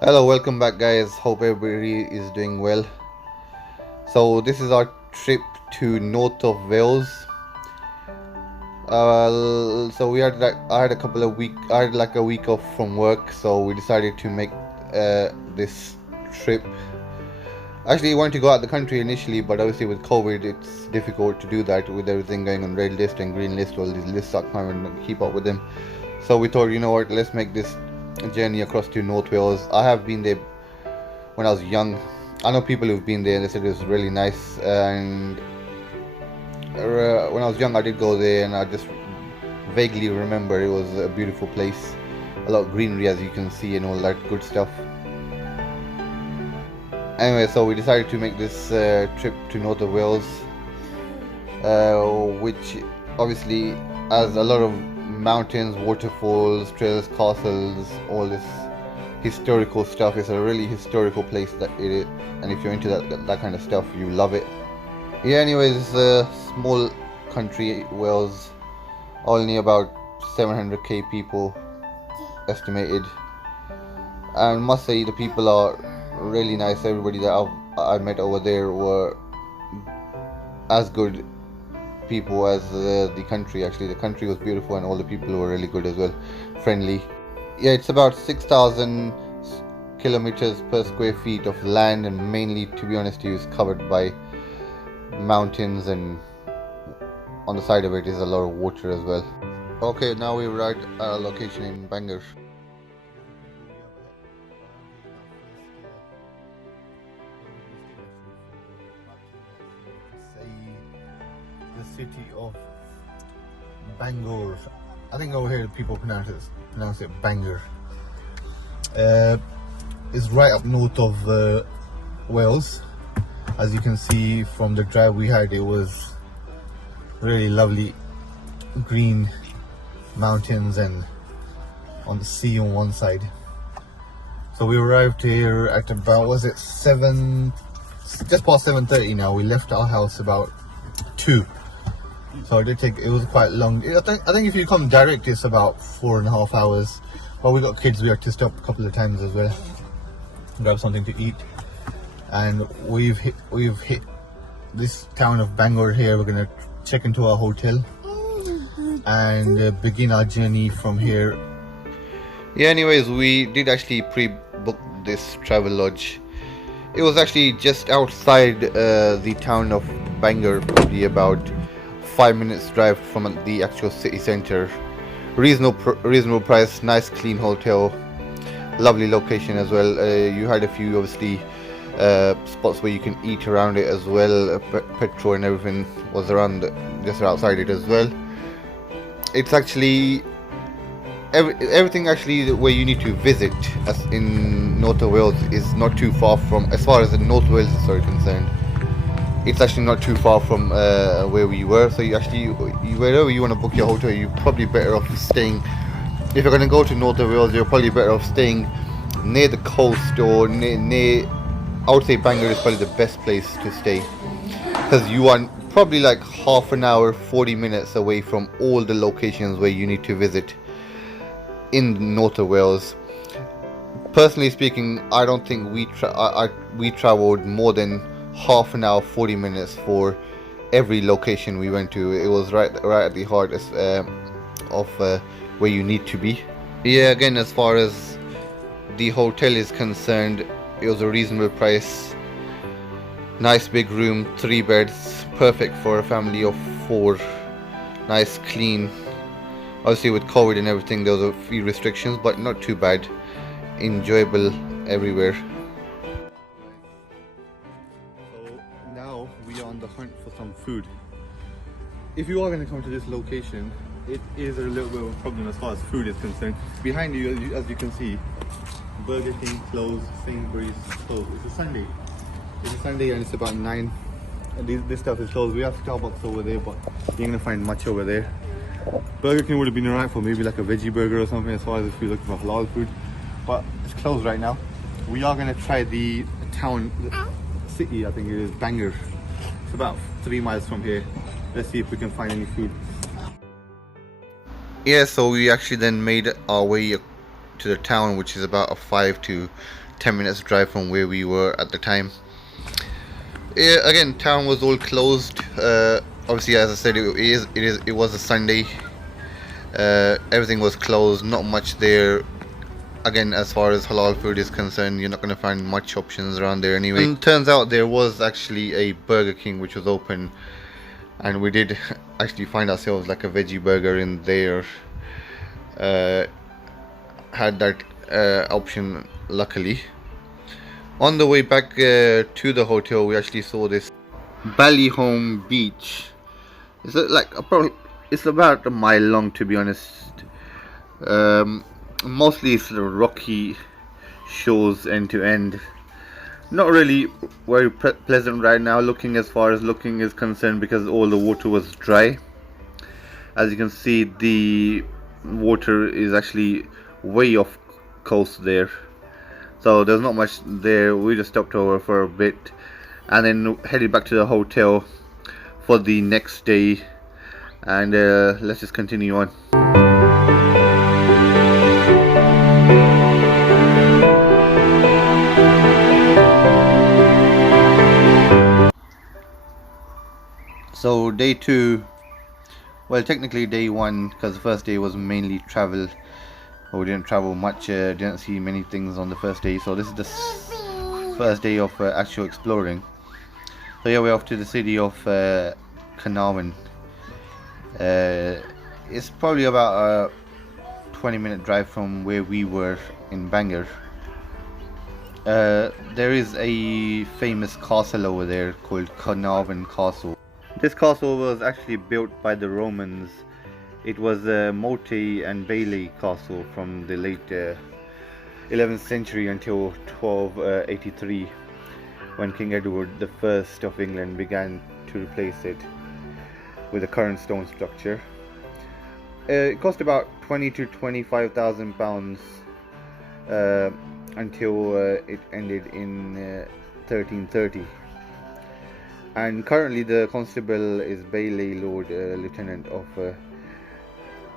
Hello, welcome back, guys. Hope everybody is doing well. So this is our trip to north of Wales. So we had I had a couple of I had like a week off from work, so we decided to make this trip. Actually, we wanted to go out the country initially, but obviously with COVID, it's difficult to do that with everything going on red list and green list. All these lists, I can't even keep up with them. So we thought, you know what, let's make this journey across to North Wales. I have been there when I was young. I know people who've been there and they said it was really nice. And when I was young, I did go there, and I just vaguely remember it was a beautiful place, a lot of greenery as you can see, and all that good stuff. Anyway, so we decided to make this trip to North of Wales, which obviously has a lot of mountains, waterfalls, trails, castles, all this historical stuff. It's a really historical place that it is, and if you're into that kind of stuff, you love it. Yeah, anyways, it's a small country, Wales, only about 700k people estimated, and must say the people are really nice. Everybody that I met over there were as good people as the country. Actually, the country was beautiful, and all the people were really good as well, friendly. Yeah, it's about 6,000 kilometers per square feet of land, and mainly, to be honest, is covered by mountains, and on the side of it is a lot of water as well. Okay, now we arrived at a location in Bangor. The city of Bangor. I think over here people pronounce it Bangor. It's right up north of Wales. As you can see from the drive we had, it was really lovely green mountains and on the sea on one side. So we arrived here at about, was it just past 7:30 now. We left our house about 2. So it was quite long. I think if you come direct, it's about 4.5 hours. But we got kids, we had to stop a couple of times as well, grab something to eat. And we've hit this town of Bangor here. We're gonna check into our hotel and begin our journey from here. Yeah, anyways, we did actually pre-book this travel lodge. It was actually just outside the town of Bangor, probably about 5 minutes drive from the actual city center. Reasonable price, nice clean hotel, lovely location as well. You had a few obviously spots where you can eat around it as well. Petrol and everything was around just outside it as well. It's actually everything actually where you need to visit as in North Wales is not too far from, as far as the North Wales is concerned. It's actually not too far from where we were. So wherever you want to book your hotel, you're probably better off staying. If you're going to go to North Wales, you're probably better off staying near the coast or near. I would say Bangor is probably the best place to stay, because you are probably like half an hour, 40 minutes away from all the locations where you need to visit in North Wales. Personally speaking, I don't think we traveled more than half an hour, 40 minutes for every location we went to. It was right at the heart of where you need to be. Yeah, again, as far as the hotel is concerned, it was a reasonable price. Nice big room, 3 beds, perfect for a family of 4. Nice, clean. Obviously with COVID and everything, there was a few restrictions, but not too bad. Enjoyable everywhere. So now we are on the hunt for some food. If you are going to come to this location, it is a little bit of a problem as far as food is concerned. Behind you, as you can see, Burger King closed, Sainsbury's closed. It's a Sunday. And it's about 9. And this stuff is closed. We have Starbucks over there, but you ain't gonna find much over there. Burger King would have been alright for maybe like a veggie burger or something, as far as if you're looking for halal food. But it's closed right now. We are gonna try the city, I think it is, Bangor. It's about 3 miles from here. Let's see if we can find any food. Yeah, so we actually then made our way to the town, which is about a 5 to 10 minutes drive from where we were at the time. Again, town was all closed. Obviously, as I said, it was a Sunday. Everything was closed. Not much there. Again, as far as halal food is concerned, you're not going to find much options around there anyway. And turns out there was actually a Burger King which was open, and we did actually find ourselves like a veggie burger in there. Had that option, luckily. On the way back to the hotel, we actually saw this Ballyholme Beach. It's about a mile long, to be honest. Mostly it's rocky shores end to end. Not really very pleasant right now, as far as looking is concerned, because all the water was dry. As you can see, the water is actually way off coast there, so there's not much there. We just stopped over for a bit and then headed back to the hotel for the next day, and let's just continue on. So day 2, well, technically day 1, because the first day was mainly travel. We didn't travel much, didn't see many things on the first day. So this is the first day of actual exploring. So yeah, we're off to the city of Carnavan. It's probably about a 20-minute drive from where we were in Bangor. There is a famous castle over there called Carnavan Castle. This castle was actually built by the Romans. It was a motte and bailey castle from the late 11th century until 1283, when King Edward I of England began to replace it with the current stone structure. It cost about 20 to 25,000 pounds until it ended in 1330. And currently the constable is Bailey Lord Lieutenant of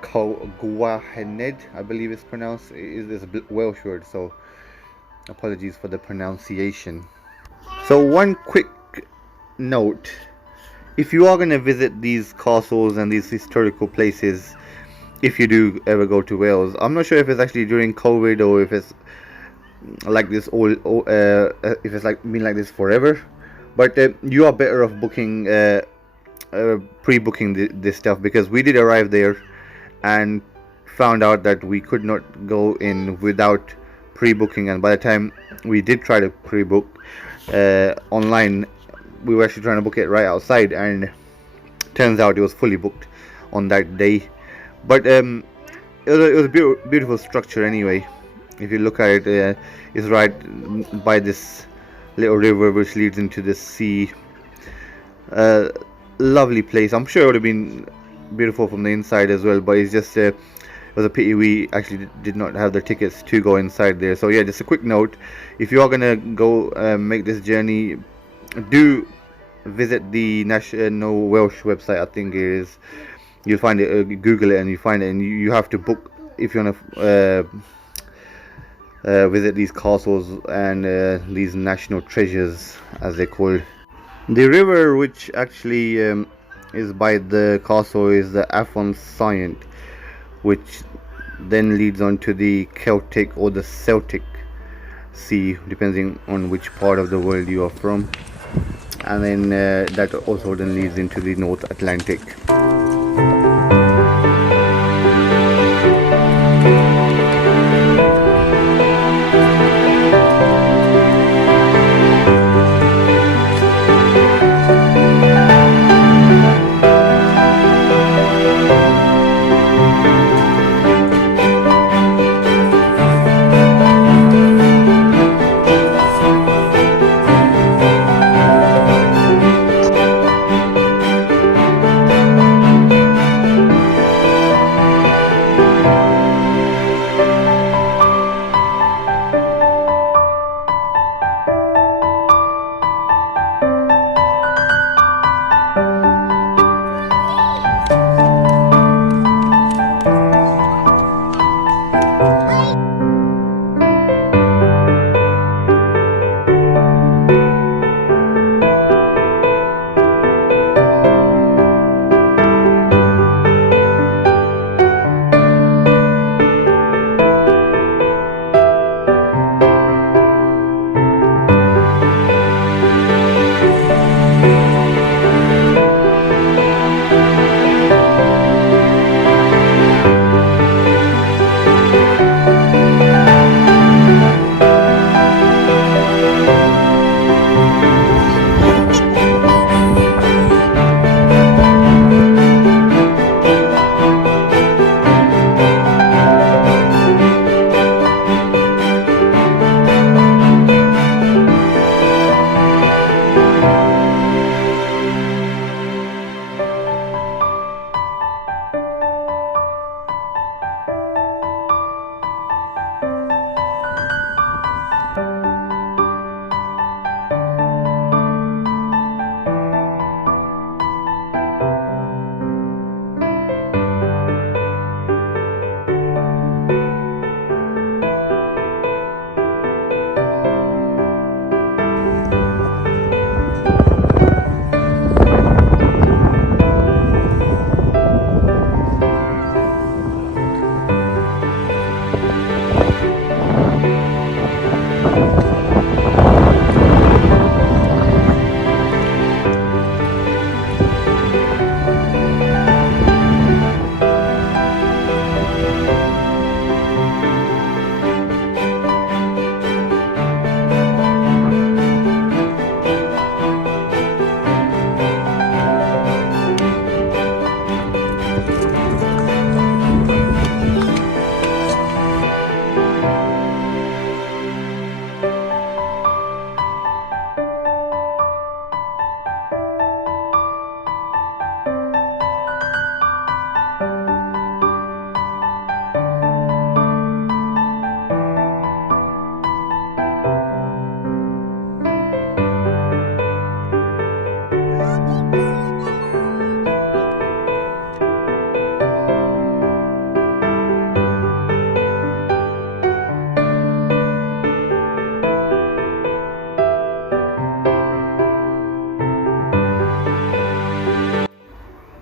Gwahened, I believe it's pronounced. It is a Welsh word, so apologies for the pronunciation. So one quick note: if you are going to visit these castles and these historical places, if you do ever go to Wales, I'm not sure if it's actually during COVID or if it's like this if it's like been like this forever. But you are better off booking, pre-booking this stuff, because we did arrive there and found out that we could not go in without pre-booking. And by the time we did try to pre-book online, we were actually trying to book it right outside, and turns out it was fully booked on that day. But it was a beautiful structure anyway. If you look at it, it's right by this little river which leads into the sea. Lovely place. I'm sure it would have been beautiful from the inside as well, but it's just it was a pity we actually did not have the tickets to go inside there. So yeah, just a quick note: if you are gonna go make this journey, do visit the National Welsh website. I think it is. You'll find it. Google it and you find it, and you have to book if you want to visit these castles and these national treasures, as they call it. The river which actually is by the castle is the Afon Scient, which then leads on to the Celtic or the Celtic Sea, depending on which part of the world you are from, and then that also then leads into the North Atlantic.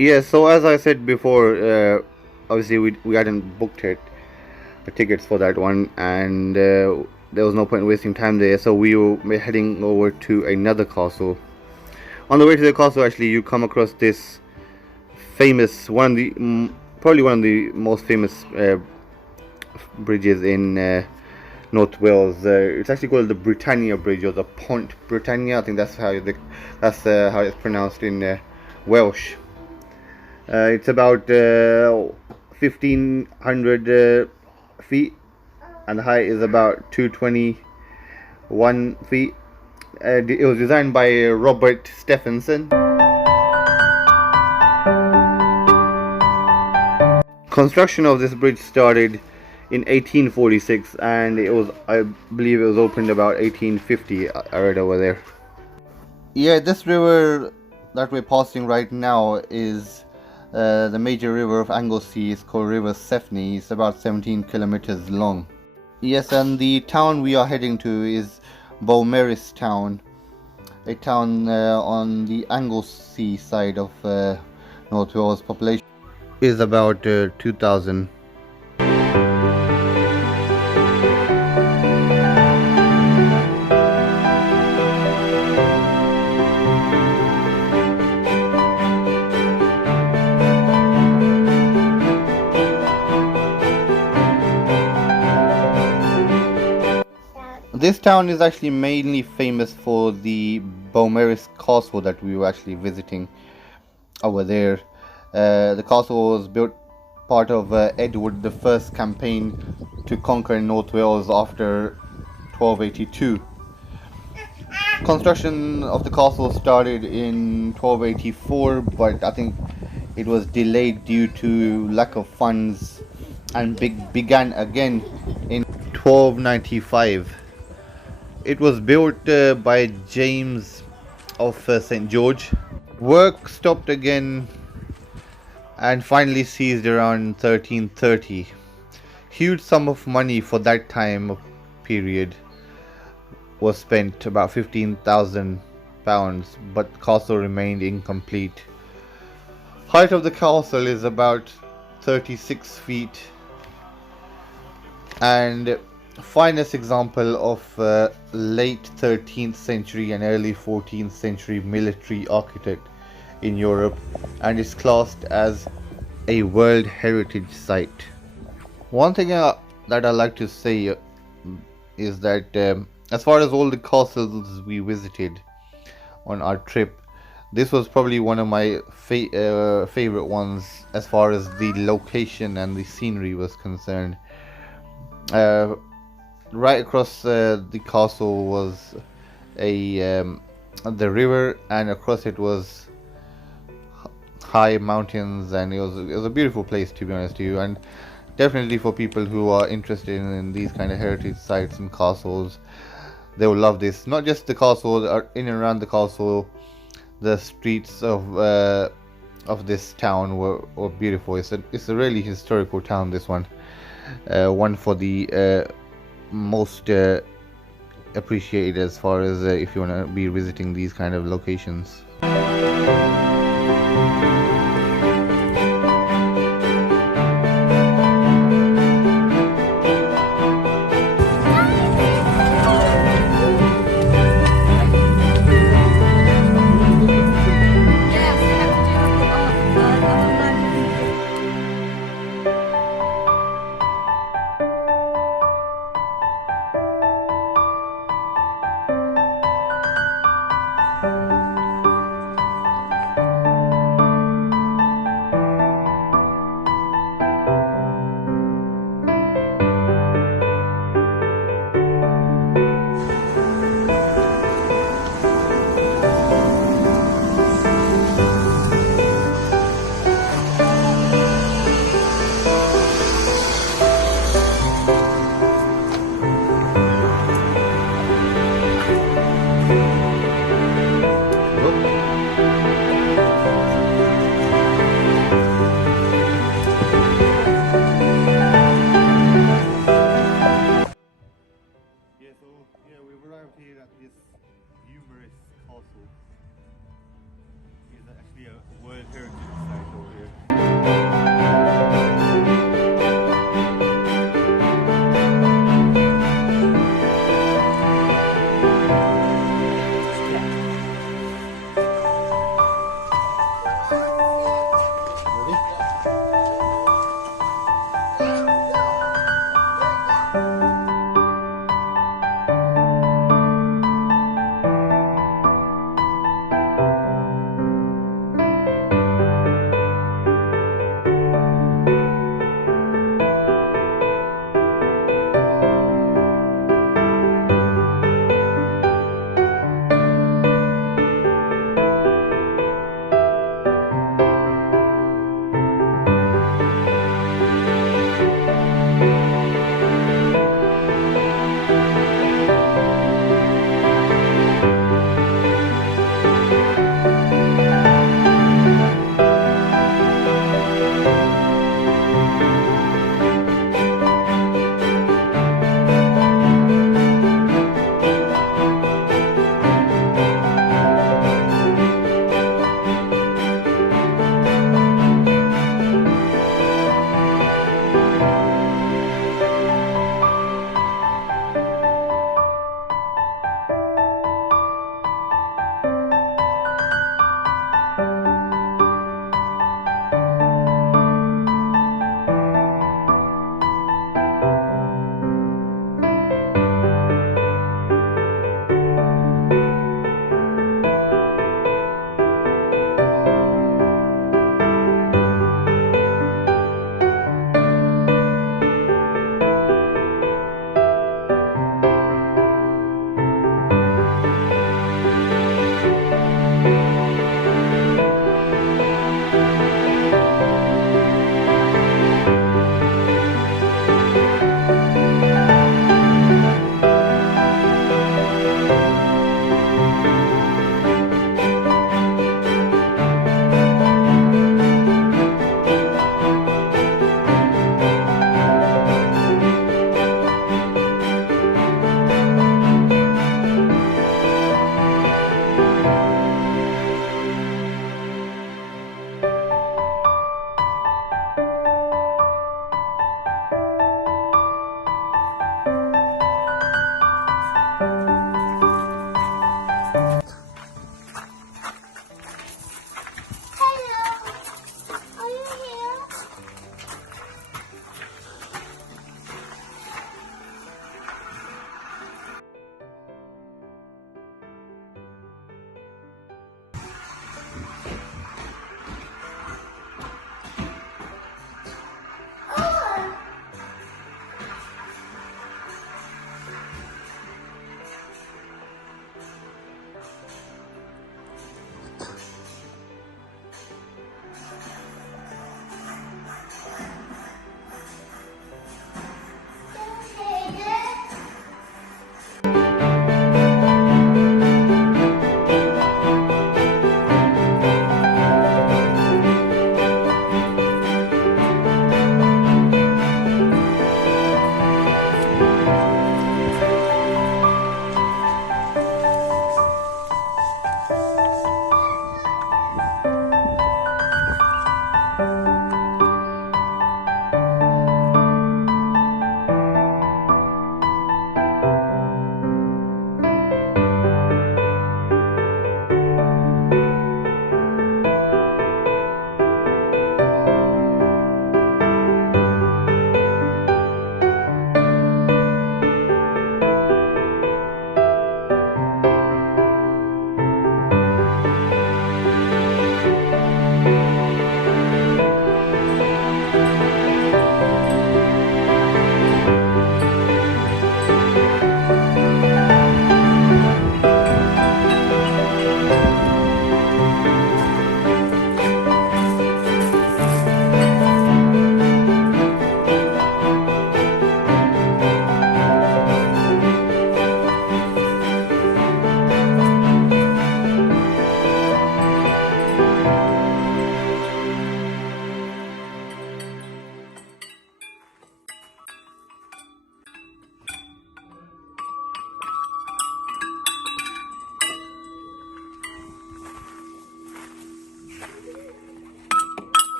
Yeah, so as I said before, obviously we hadn't booked tickets for that one, and there was no point wasting time there, so we were heading over to another castle. On the way to the castle, actually, you come across this famous, probably one of the most famous bridges in North Wales. It's actually called the Britannia Bridge, or the Pont Britannia. I think that's how how it's pronounced in Welsh. It's about 1500 feet, and the height is about 221 feet. It was designed by Robert Stephenson. Construction of this bridge started in 1846, and I believe it was opened about 1850. I read over there. Yeah, this river that we're passing right now is the major river of Anglesey. Is called River Sefni. It's about 17 kilometers long. Yes, and the town we are heading to is Bowmeristown, a town on the Anglesey side of North Wales. Population is about 2,000. This town is actually mainly famous for the Bowmeristown Castle that we were actually visiting over there. The castle was built part of Edward I's campaign to conquer North Wales after 1282. Construction of the castle started in 1284, but I think it was delayed due to lack of funds, and began again in 1295. It was built by James of St. George. Work stopped again and finally ceased around 1330. Huge sum of money for that time period was spent, about £15,000, but the castle remained incomplete. Height of the castle is about 36 feet, and finest example of late 13th century and early 14th century military architect in Europe, and is classed as a World Heritage Site. One thing that I like to say is that as far as all the castles we visited on our trip, this was probably one of my favorite ones as far as the location and the scenery was concerned. Right across the castle was the river, and across it was high mountains, and it was a beautiful place, to be honest with you, and definitely for people who are interested in these kind of heritage sites and castles, they will love this. Not just the castle, in and around the castle, the streets of this town were beautiful. It's a really historical town, this one. One for the most appreciated as far as if you want to be visiting these kind of locations. We've arrived here at this Bowmeristown Castle. It's actually a World Heritage Site. over here.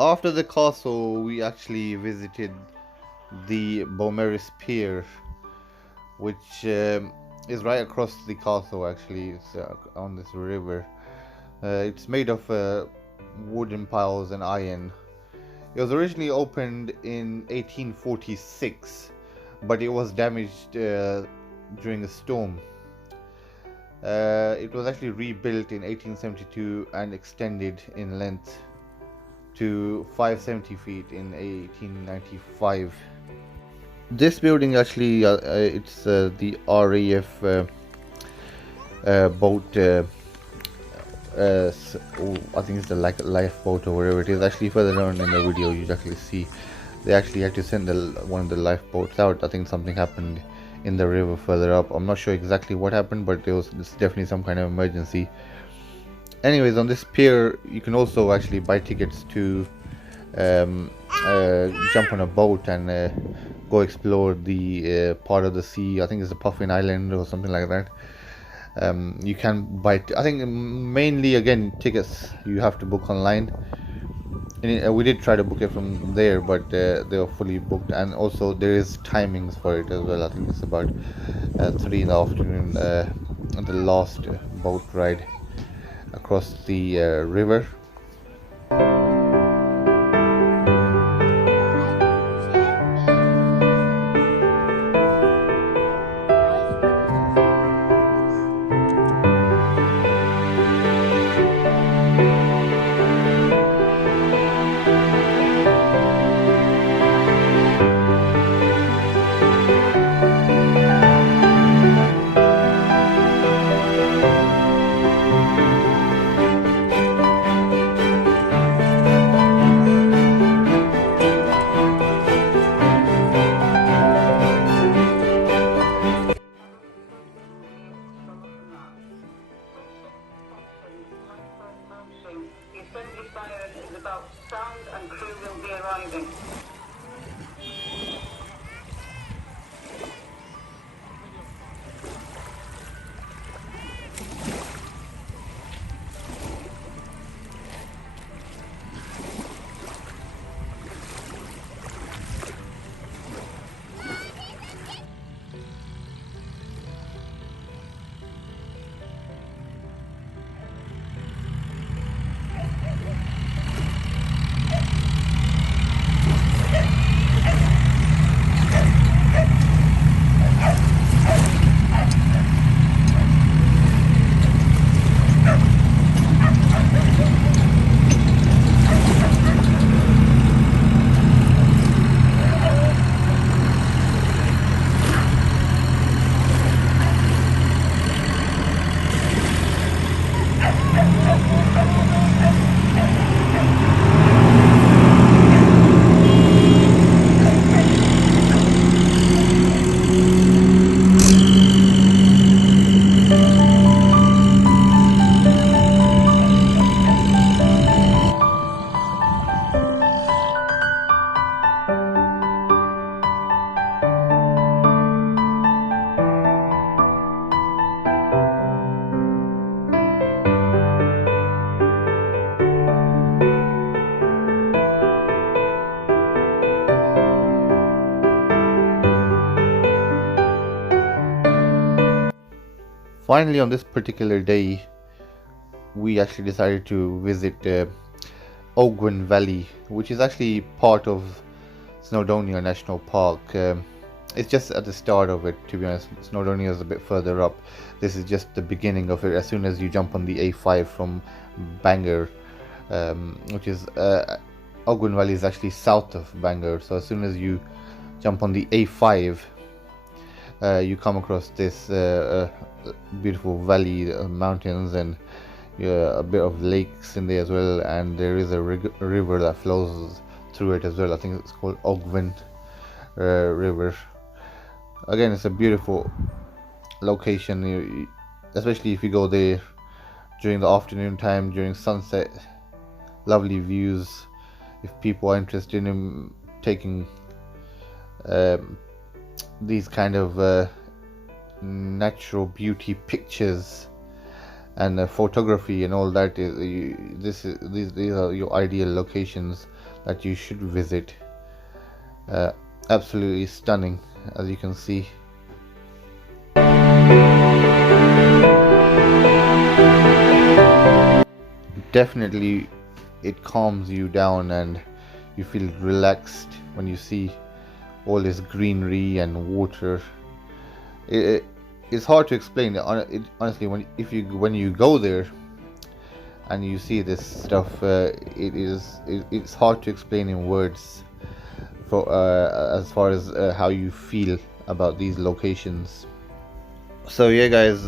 After the castle, we actually visited the Bowmeristown Pier, which is right across the castle. Actually, it's on this river. It's made of wooden piles and iron. It was originally opened in 1846, but it was damaged during a storm. It was actually rebuilt in 1872 and extended in length to 570 feet in 1895. This building actually, it's the RAF boat. I think it's the lifeboat or whatever it is. Actually, further down in the video, you actually see they actually had to send one of the lifeboats out. I think something happened in the river further up. I'm not sure exactly what happened, but it's definitely some kind of emergency. Anyways, on this pier, you can also actually buy tickets to jump on a boat and go explore the part of the sea. I think it's a Puffin Island or something like that. You can buy, I think mainly again tickets you have to book online. And we did try to book it from there, but they were fully booked, and also there is timings for it as well. I think it's about 3 in the afternoon, the last boat ride across the river. Finally, on this particular day, we actually decided to visit Oakwood Valley, which is actually part of Snowdonia National Park. It's just at the start of it, to be honest. Snowdonia is a bit further up. This is just the beginning of it. As soon as you jump on the A5 from Bangor, which is Oakwood Valley is actually south of Bangor. So as soon as you jump on the A5, you come across this beautiful valley, mountains, and a bit of lakes in there as well, and there is a river that flows through it as well. I think it's called Oakwood River. Again, it's a beautiful location, especially if you go there during the afternoon time, during sunset. Lovely views. If people are interested in taking these kind of natural beauty pictures and photography and all that, these are your ideal locations. that you should visit. Absolutely stunning, as you can see. Definitely it calms you down and you feel relaxed when you see all this greenery and water. It's hard to explain honestly when you go there and you see this stuff. It's hard to explain in words for as far as how you feel about these locations. So yeah, guys,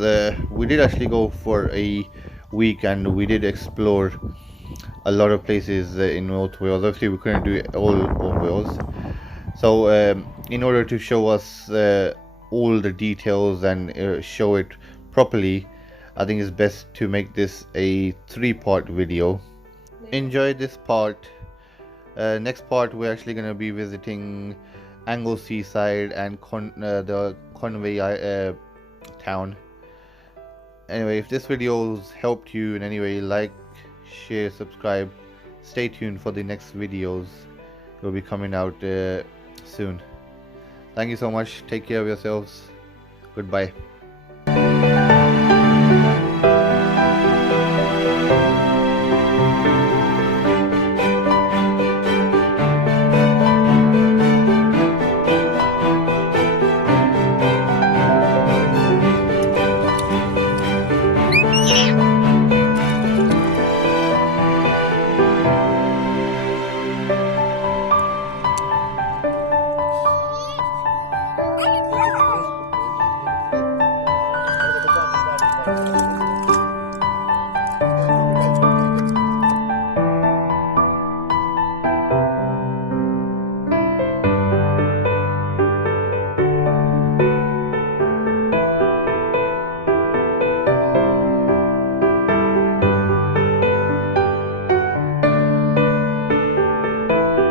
we did actually go for a week and we did explore a lot of places in North Wales. Obviously, we couldn't do all of Wales. So in order to show us all the details and show it properly, I think it's best to make this a 3-part video. Enjoy this part. Next part, we're actually going to be visiting Anglesey side and the Conway town. Anyway, if this video's helped you in any way, like, share, subscribe. Stay tuned for the next videos. It will be coming out soon. Thank you so much. Take care of yourselves. Goodbye.